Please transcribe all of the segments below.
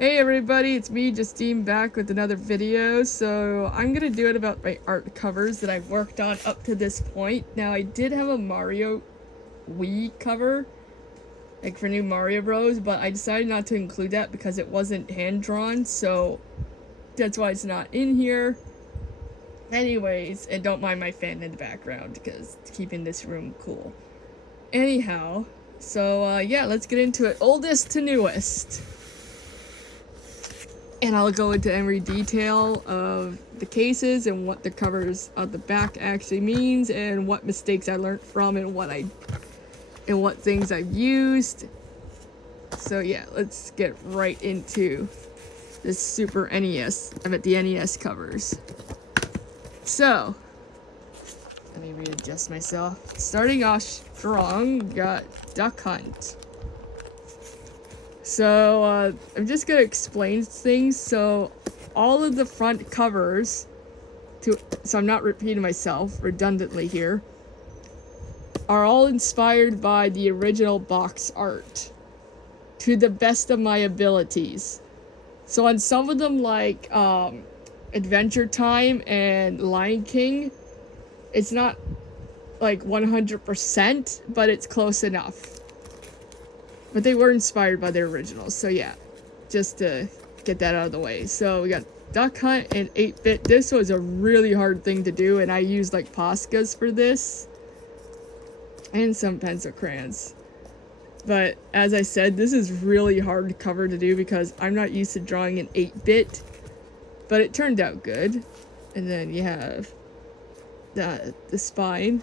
Hey everybody, it's me, Justine, back with another video. So I'm gonna do it about my art covers that I've worked on up to this point. Now I did have a Mario Wii cover, like for New Mario Bros, but I decided not to include that because it wasn't hand-drawn, so that's why it's not in here. Anyways, and don't mind my fan in the background because it's keeping this room cool. Anyhow, so yeah, let's get into it. Oldest to newest. And I'll go into every detail of the cases and what the covers of the back actually means and what mistakes I learned from and what things I've used. So yeah, let's get right into this Super NES, the NES covers. So, let me readjust myself. Starting off strong, got Duck Hunt. So, I'm just gonna explain things. So, all of the front covers, so I'm not repeating myself redundantly here, are all inspired by the original box art, to the best of my abilities. So on some of them, like Adventure Time and Lion King, it's not like 100%, but it's close enough. But they were inspired by their originals, so yeah, just to get that out of the way. So we got Duck Hunt and 8-bit. This was a really hard thing to do, and I used like Poscas for this, and some pencil crayons. But as I said, this is really hard cover to do because I'm not used to drawing in 8-bit, but it turned out good. And then you have the spine.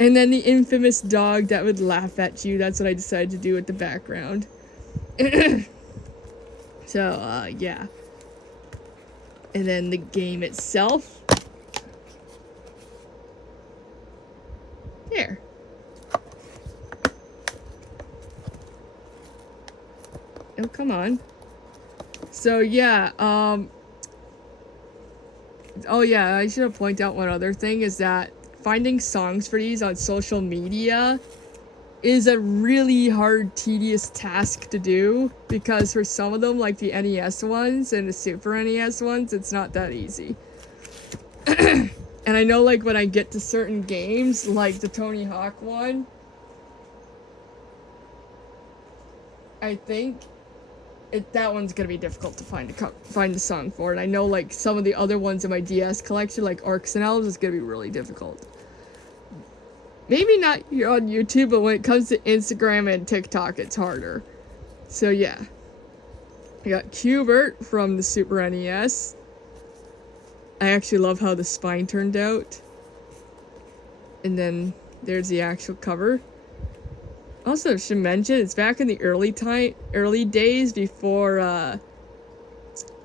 And then the infamous dog that would laugh at you. That's what I decided to do with the background. So, yeah. And then the game itself. There. Oh, come on. So, yeah, oh, yeah, I should have pointed out one other thing is that finding songs for these on social media is a really hard, tedious task to do because for some of them, like the NES ones and the Super NES ones, it's not that easy. And I know, like, when I get to certain games, like the Tony Hawk one, I think that one's gonna be difficult to find the song for, and I know like some of the other ones in my DS collection, like Orcs and Elves, is gonna be really difficult. Maybe not on YouTube, but when it comes to Instagram and TikTok, it's harder. So yeah, I got Q*bert from the Super NES. I actually love how the spine turned out. And then there's the actual cover. Also, I should mention, it's back in the early days before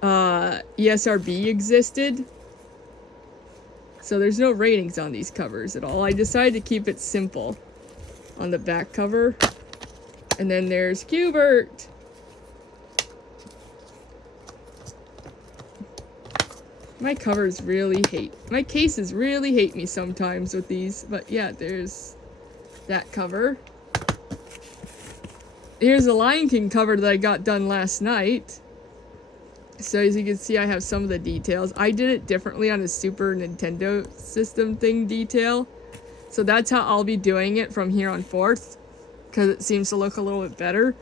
ESRB existed. So there's no ratings on these covers at all. I decided to keep it simple on the back cover. And then there's Q*bert. My cases really hate me sometimes with these. But yeah, there's that cover. Here's the Lion King cover that I got done last night. So as you can see, I have some of the details. I did it differently on a Super Nintendo system thing detail. So that's how I'll be doing it from here on forth, because it seems to look a little bit better.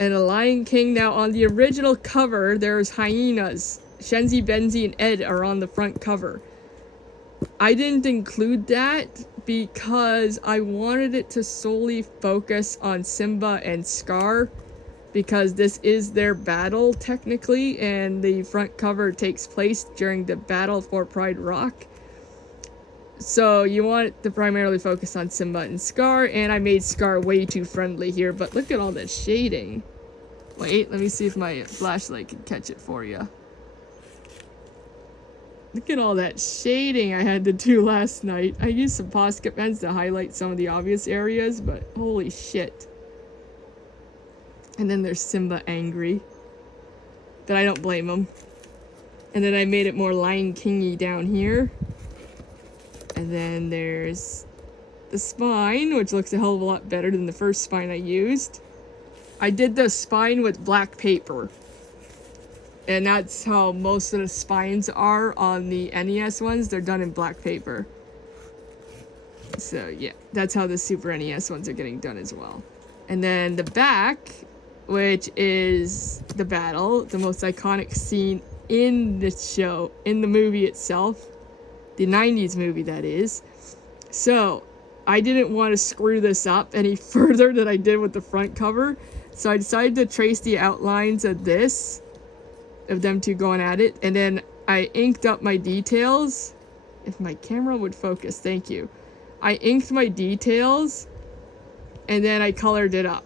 And a Lion King, now on the original cover, there's hyenas. Shenzi, Benzi, and Ed are on the front cover. I didn't include that because I wanted it to solely focus on Simba and Scar, because this is their battle technically, and the front cover takes place during the battle for Pride Rock. So you want it to primarily focus on Simba and Scar, and I made Scar way too friendly here, but look at all that shading. Wait, let me see if my flashlight can catch it for you. Look at all that shading I had to do last night. I used some Posca pens to highlight some of the obvious areas, but holy shit. And then there's Simba angry. But I don't blame him. And then I made it more Lion King-y down here. And then there's the spine, which looks a hell of a lot better than the first spine I used. I did the spine with black paper. And that's how most of the spines are on the NES ones. They're done in black paper. So yeah, that's how the Super NES ones are getting done as well. And then the back, which is the battle, the most iconic scene in the show, in the movie itself, the 90s movie that is. So I didn't want to screw this up any further than I did with the front cover. So I decided to trace the outlines of this, of them two going at it. And then I inked up my details. If my camera would focus, thank you. I inked my details and then I colored it up.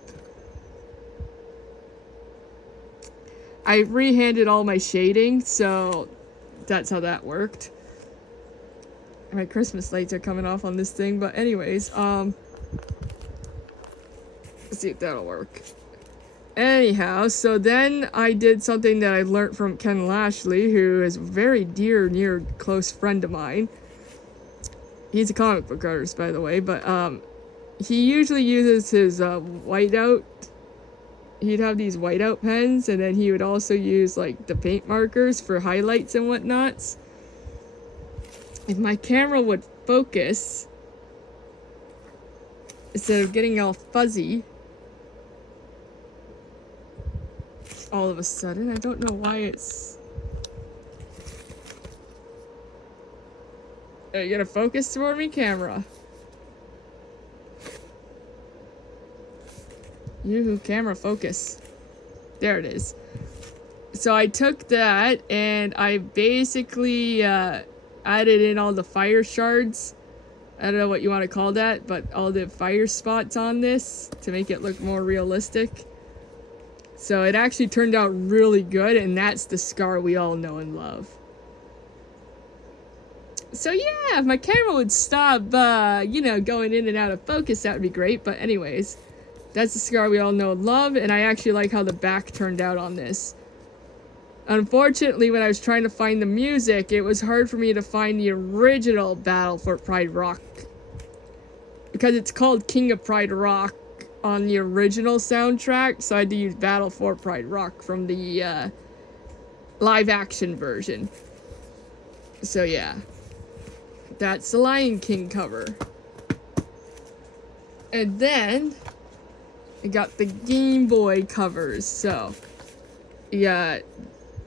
I rehanded all my shading, so that's how that worked. My Christmas lights are coming off on this thing, but anyways, let's see if that'll work. Anyhow, so then I did something that I learned from Ken Lashley, who is a very dear, near, close friend of mine. He's a comic book artist, by the way, but he usually uses his whiteout. He'd have these whiteout pens, and then he would also use like the paint markers for highlights and whatnots. If my camera would focus, instead of getting all fuzzy, all of a sudden, I don't know why it's... Are you gonna focus toward me, camera? Yoo-hoo, camera, focus. There it is. So I took that and I basically added in all the fire shards. I don't know what you want to call that, but all the fire spots on this to make it look more realistic. So it actually turned out really good, and that's the Scar we all know and love. So yeah, if my camera would stop, you know, going in and out of focus, that would be great. But anyways, that's the Scar we all know and love, and I actually like how the back turned out on this. Unfortunately, when I was trying to find the music, it was hard for me to find the original Battle for Pride Rock. Because it's called King of Pride Rock on the original soundtrack, so I had to use Battle for Pride Rock from the live action version. So yeah, that's the Lion King cover. And then I got the Game Boy covers. So you got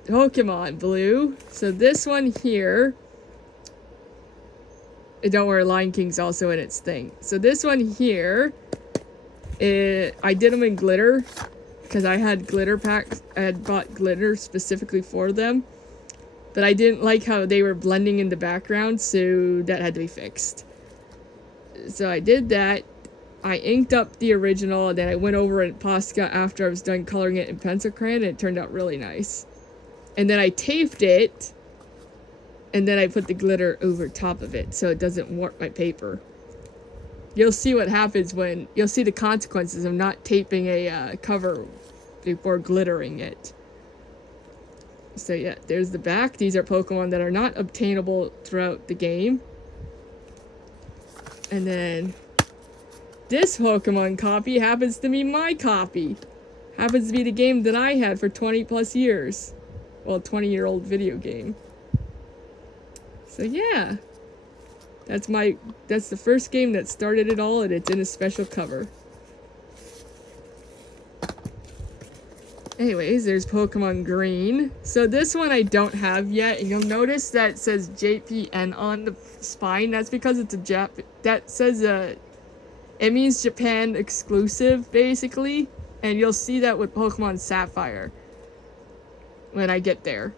Pokemon Blue. So this one here, don't worry, Lion King's also in its thing. So this one here, I did them in glitter because I had glitter packs. I had bought glitter specifically for them, but I didn't like how they were blending in the background, so that had to be fixed. So I did that. I inked up the original, and then I went over it in Posca after I was done coloring it in pencil crayon, and it turned out really nice. And then I taped it, and then I put the glitter over top of it so it doesn't warp my paper. You'll see what happens when... You'll see the consequences of not taping a cover before glittering it. So yeah, there's the back. These are Pokemon that are not obtainable throughout the game. And then this Pokemon copy happens to be my copy. Happens to be the game that I had for 20 plus years. Well, 20-year-old video game. So yeah. That's the first game that started it all, and it's in a special cover. Anyways, there's Pokemon Green. So this one I don't have yet, and you'll notice that it says JPN on the spine. That's because it's a that says it means Japan exclusive, basically. And you'll see that with Pokemon Sapphire when I get there.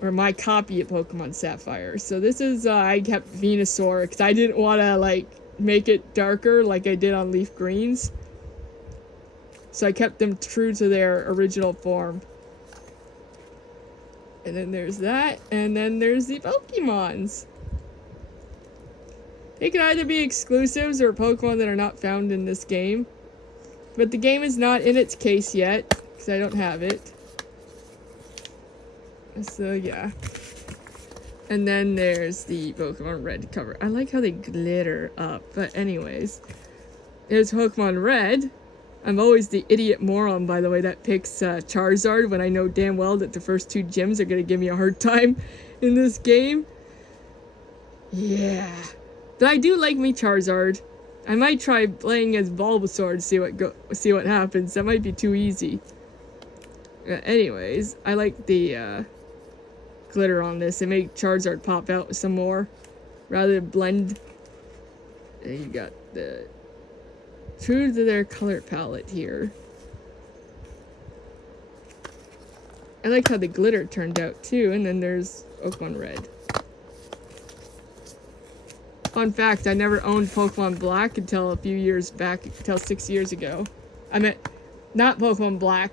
Or my copy of Pokemon Sapphire. So this is, I kept Venusaur, because I didn't want to, like, make it darker like I did on Leaf Greens. So I kept them true to their original form. And then there's that, and then there's the Pokemons. They can either be exclusives or Pokemon that are not found in this game. But the game is not in its case yet, because I don't have it. So yeah. And then there's the Pokemon Red cover. I like how they glitter up. But anyways, there's Pokemon Red. I'm always the idiot moron, by the way, that picks Charizard when I know damn well that the first 2 gyms are going to give me a hard time in this game. Yeah. But I do like me Charizard. I might try playing as Bulbasaur to see what happens. That might be too easy. Anyways, I like the glitter on this. It make Charizard pop out some more rather than blend. And you got the true to their color palette here. I like how the glitter turned out too. And then there's Pokemon Red. Fun fact, I never owned Pokemon Black until a few years back, until 6 years ago. I meant, not Pokemon Black.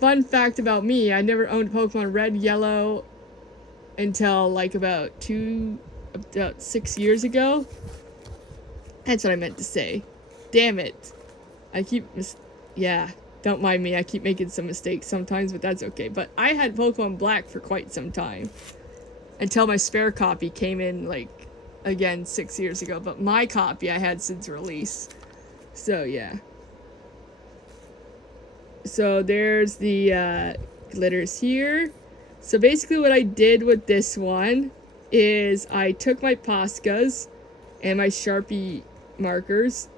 Fun fact about me, I never owned Pokemon Red, Yellow until like about 6 years ago. That's what I meant to say. Damn it. Yeah, don't mind me, I keep making some mistakes sometimes, but that's okay. But I had Pokemon Black for quite some time. Until my spare copy came in like, again, 6 years ago, but my copy I had since release. So, yeah. So, there's the glitters here. So, basically what I did with this one is I took my Poscas and my Sharpie markers.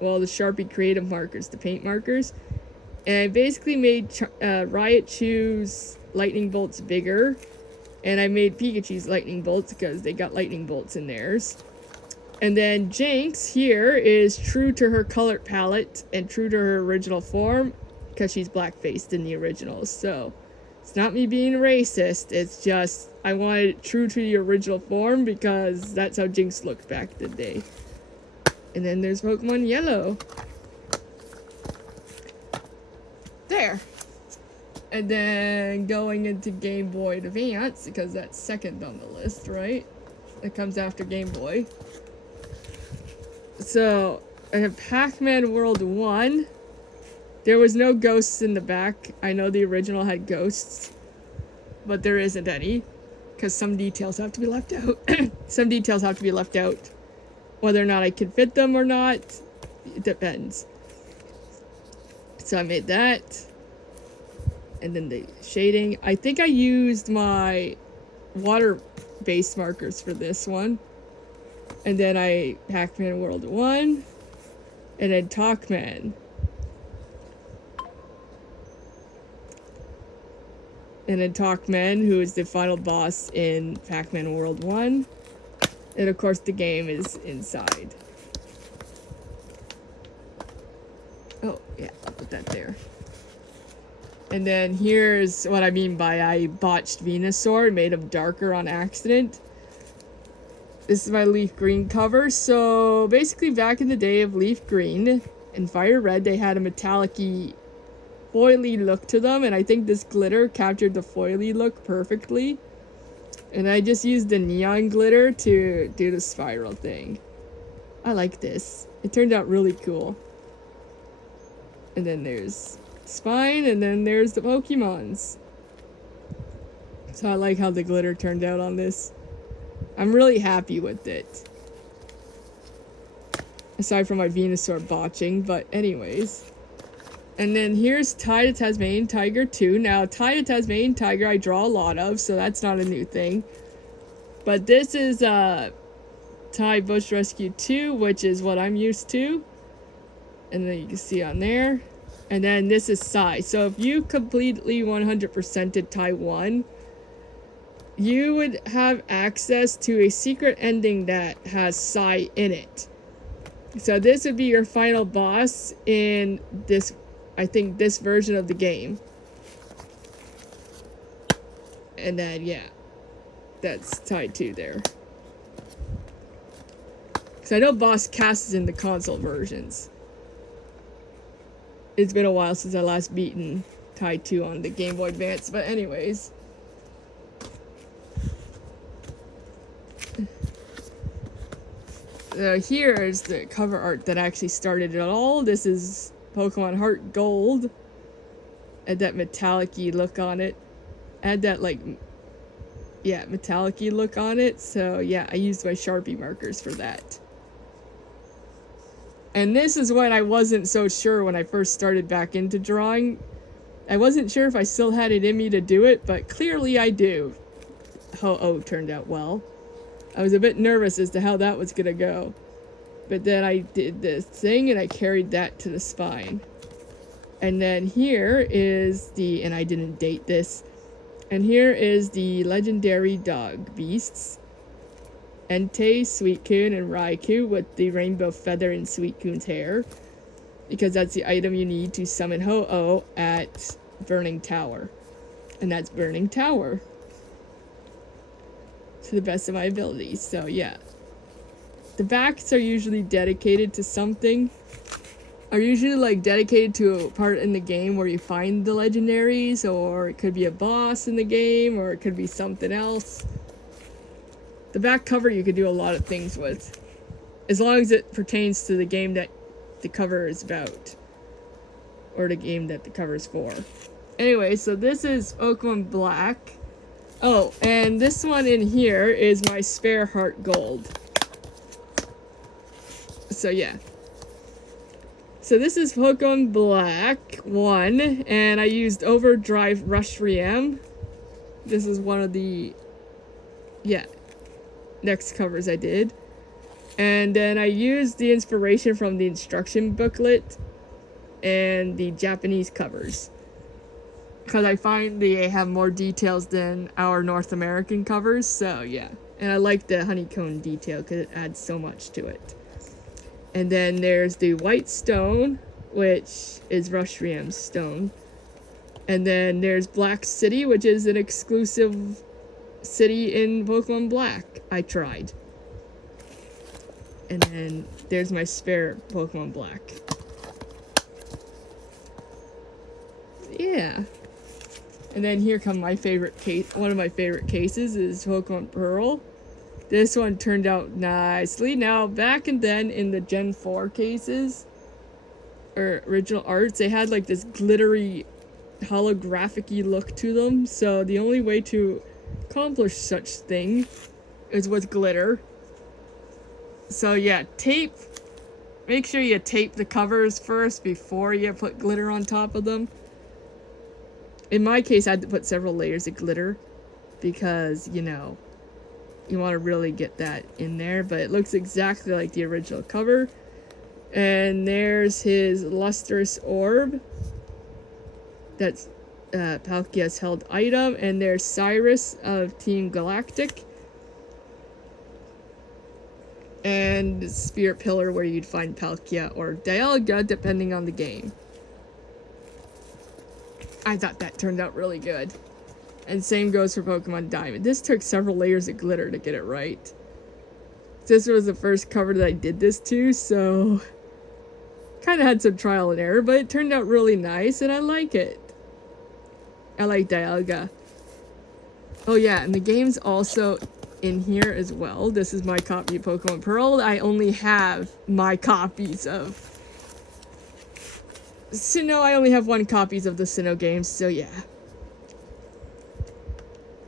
Well, the Sharpie creative markers, the paint markers. And I basically made Raichu's lightning bolts bigger. And I made Pikachu's lightning bolts because they got lightning bolts in theirs. And then Jinx here is true to her color palette and true to her original form because she's black-faced in the original. So it's not me being racist. It's just I wanted it true to the original form because that's how Jinx looked back in the day. And then there's Pokemon Yellow. There. And then going into Game Boy Advance, because that's second on the list, right? It comes after Game Boy. So, I have Pac-Man World 1. There was no ghosts in the back. I know the original had ghosts, but there isn't any, because some details have to be left out. Some details have to be left out. Whether or not I can fit them or not, it depends. So I made that. And then the shading. I think I used my water-based markers for this one. And then I Pac-Man World 1. And then Talkman. And then Talkman, who is the final boss in Pac-Man World 1. And of course the game is inside. Oh, yeah, I'll put that there. And then here's what I mean by I botched Venusaur and made him darker on accident. This is my Leaf Green cover. So basically back in the day of Leaf Green and Fire Red, they had a metallic-y, foily look to them. And I think this glitter captured the foily look perfectly. And I just used the neon glitter to do the spiral thing. I like this. It turned out really cool. And then there's Spine, and then there's the Pokemons. So I like how the glitter turned out on this. I'm really happy with it. Aside from my Venusaur botching, but anyways. And then here's Ty the Tasmanian Tiger 2. Now, Ty the Tasmanian Tiger I draw a lot of, so that's not a new thing. But this is Ty Bush Rescue 2, which is what I'm used to. And then you can see on there. And then this is Psy. So if you completely 100%ed Ty 1, you would have access to a secret ending that has Psy in it. So this would be your final boss in this, I think, this version of the game. And then, yeah, that's Ty 2 there. Because I know Boss Cass is in the console versions. It's been a while since I last beaten Ty 2 on the Game Boy Advance, but anyways. Here's the cover art that actually started it all. This is Pokemon Heart Gold. Had that metallic-y look on it. Had that, like, yeah, metallic-y look on it. So, yeah, I used my Sharpie markers for that. And this is what I wasn't so sure when I first started back into drawing. I wasn't sure if I still had it in me to do it, but clearly I do. Ho-Oh turned out well. I was a bit nervous as to how that was gonna go. But then I did this thing and I carried that to the spine. And then here is the, and I didn't date this, and here is the legendary dog beasts. Entei, Suicune, and Raikou with the rainbow feather in Suicune's hair. Because that's the item you need to summon Ho-Oh at Burning Tower. And that's Burning Tower. To the best of my abilities, so yeah. The backs are usually dedicated to something. Are usually like dedicated to a part in the game where you find the legendaries, or it could be a boss in the game, or it could be something else. The back cover you could do a lot of things with, as long as it pertains to the game that the cover is about, or the game that the cover is for. Anyway, so this is Pokemon Black. Oh, and this one in here is my spare heart gold. So yeah. So this is Pokemon Black 1, and I used Overdrive Rush Riem. This is one of the, yeah, next covers I did. And then I used the inspiration from the instruction booklet and the Japanese covers, because I find they have more details than our North American covers, so yeah. And I like the honeycomb detail because it adds so much to it. And then there's the White Stone, which is Rush Riem's stone. And then there's Black City, which is an exclusive city in Pokemon Black. I tried. And then there's my spare Pokemon Black. Yeah. And then here come my favorite case. One of my favorite cases is Pokemon Pearl. This one turned out nicely. Now, back and then in the Gen 4 cases, or original arts, they had like this glittery, holographic-y look to them. So the only way to accomplish such thing is with glitter. So yeah, tape. Make sure you tape the covers first before you put glitter on top of them. In my case, I had to put several layers of glitter because, you know, you want to really get that in there, but it looks exactly like the original cover. And there's his lustrous orb. That's Palkia's held item. And there's Cyrus of Team Galactic. And Spirit Pillar, where you'd find Palkia or Dialga, depending on the game. I thought that turned out really good. And same goes for Pokemon Diamond. This took several layers of glitter to get it right. This was the first cover that I did this to, so kind of had some trial and error, but it turned out really nice, and I like it. I like Dialga. Oh yeah, and the game's also in here as well. This is my copy of Pokemon Pearl. I only have my copies of Sinnoh. I only have one copies of the Sinnoh games, so yeah.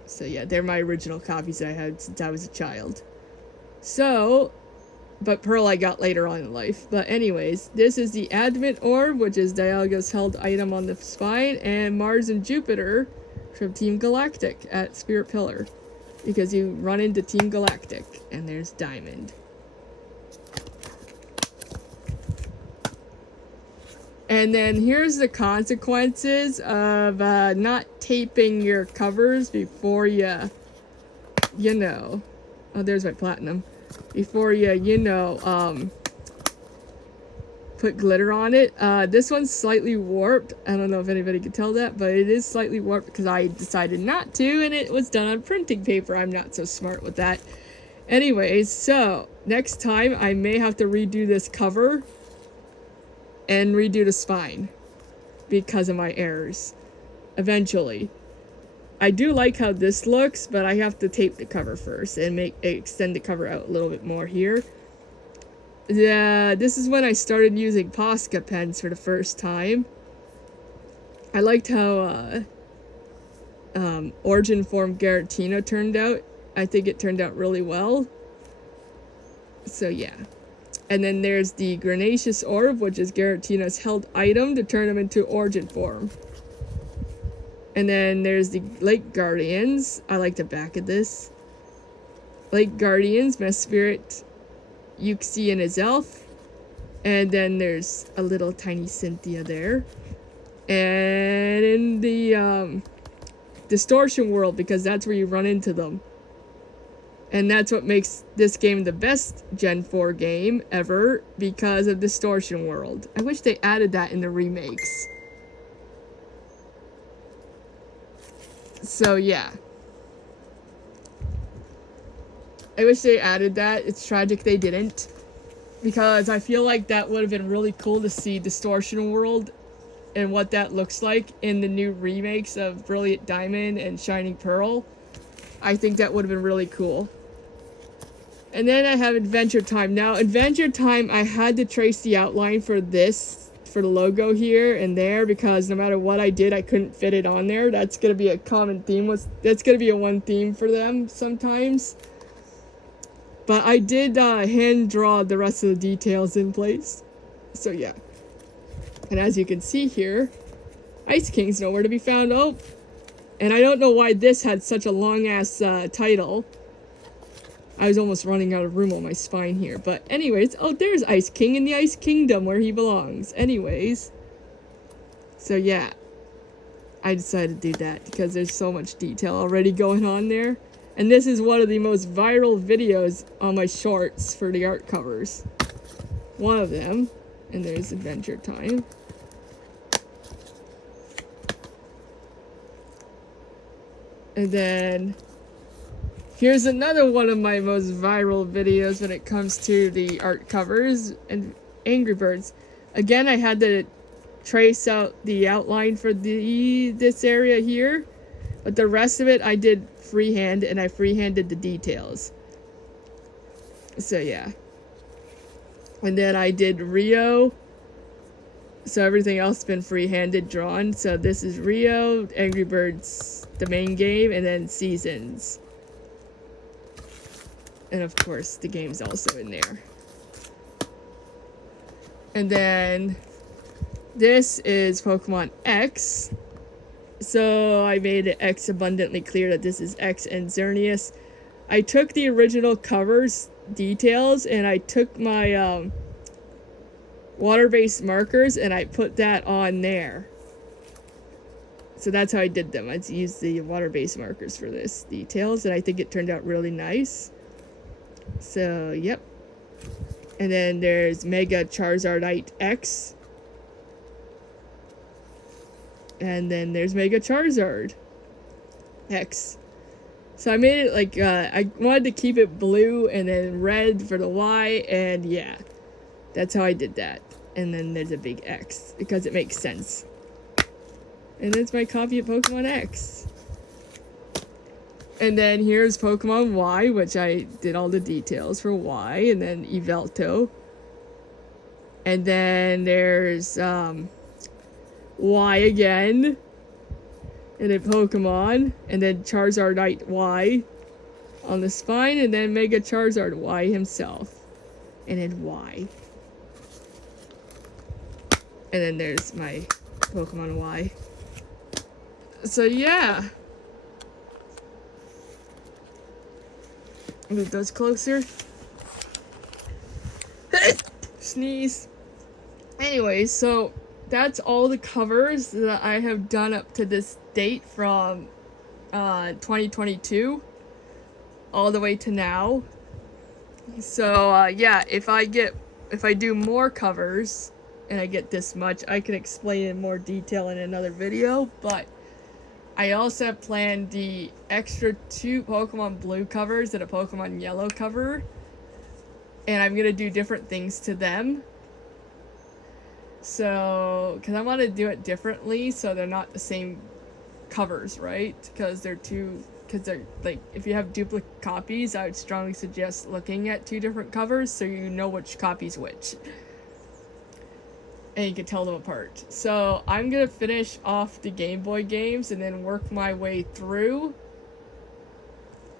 So yeah, they're my original copies that I had since I was a child. So, but Pearl I got later on in life. But anyways, this is the Advent Orb, which is Dialga's held item on the spine, and Mars and Jupiter from Team Galactic at Spirit Pillar. Because you run into Team Galactic, and there's Diamond. And then here's the consequences of not taping your covers before you know. Oh, there's my platinum. Before you put glitter on it. This one's slightly warped. I don't know if anybody could tell that, but it is slightly warped because I decided not to, and it was done on printing paper. I'm not so smart with that. Anyways, so next time I may have to redo this cover and redo the spine because of my errors. Eventually. I do like how this looks, but I have to tape the cover first and extend the cover out a little bit more here. Yeah, this is when I started using Posca pens for the first time. I liked how Origin Form Giratina turned out. I think it turned out really well. So yeah. And then there's the Grenacious Orb, which is Giratina's held item to turn him into Origin form. And then there's the Lake Guardians. I like the back of this. Lake Guardians, Mesprit, Yuxi, and his elf. And then there's a little tiny Cynthia there. And in the Distortion World, because that's where you run into them. And that's what makes this game the best Gen 4 game ever, because of Distortion World. I wish they added that in the remakes. So yeah. I wish they added that. It's tragic they didn't. Because I feel like that would have been really cool to see Distortion World and what that looks like in the new remakes of Brilliant Diamond and Shining Pearl. I think that would have been really cool. And then I have Adventure Time. Now, Adventure Time, I had to trace the outline for this, for the logo here and there, because no matter what I did, I couldn't fit it on there. That's going to be a common theme. That's going to be a one theme for them sometimes. But I did hand draw the rest of the details in place. So yeah. And as you can see here, Ice King's nowhere to be found. Oh, and I don't know why this had such a long-ass title. I was almost running out of room on my spine here. But anyways, oh, there's Ice King in the Ice Kingdom where he belongs. Anyways. So yeah. I decided to do that because there's so much detail already going on there. And this is one of the most viral videos on my shorts for the art covers. One of them. And there's Adventure Time. And then here's another one of my most viral videos when it comes to the art covers and Angry Birds. Again, I had to trace out the outline for this area here, but the rest of it I did freehand, and I freehanded the details. So yeah. And then I did Rio. So everything else has been free-handed drawn. So this is Rio, Angry Birds, the main game, and then Seasons. And of course, the game's also in there. And then this is Pokemon X. So I made it X abundantly clear that this is X and Xerneas. I took the original cover's details and I took my water-based markers and I put that on there. So that's how I did them. I used the water-based markers for this details, and I think it turned out really nice. So, yep. And then there's Mega Charizardite X. And then there's Mega Charizard X. So I made it like, I wanted to keep it blue and then red for the Y, and yeah. That's how I did that. And then there's a big X, because it makes sense. And that's my copy of Pokemon X. And then here's Pokemon Y, which I did all the details for Y, and then Yveltal. And then there's Y again. And then Pokemon. And then Charizardite Y on the spine. And then Mega Charizard Y himself. And then Y. And then there's my Pokemon Y. So yeah. Move those closer. Sneeze. Anyways, so that's all the covers that I have done up to this date from 2022 all the way to now. So yeah, if I do more covers and I get this much, I can explain in more detail in another video, but I also have planned the extra 2 Pokemon Blue covers and a Pokemon Yellow cover, and I'm gonna do different things to them. So, because I want to do it differently so they're not the same covers, right? Because they're like, if you have duplicate copies, I would strongly suggest looking at 2 different covers so you know which copy's which. And you can tell them apart. So I'm gonna finish off the Game Boy games and then work my way through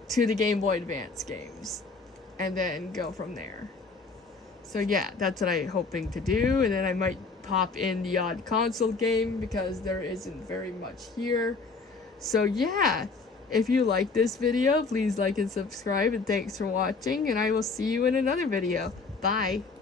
to the Game Boy Advance games. And then go from there. So yeah, that's what I'm hoping to do, and then I might pop in the odd console game because there isn't very much here. So yeah, if you like this video, please like and subscribe, and thanks for watching, and I will see you in another video. Bye!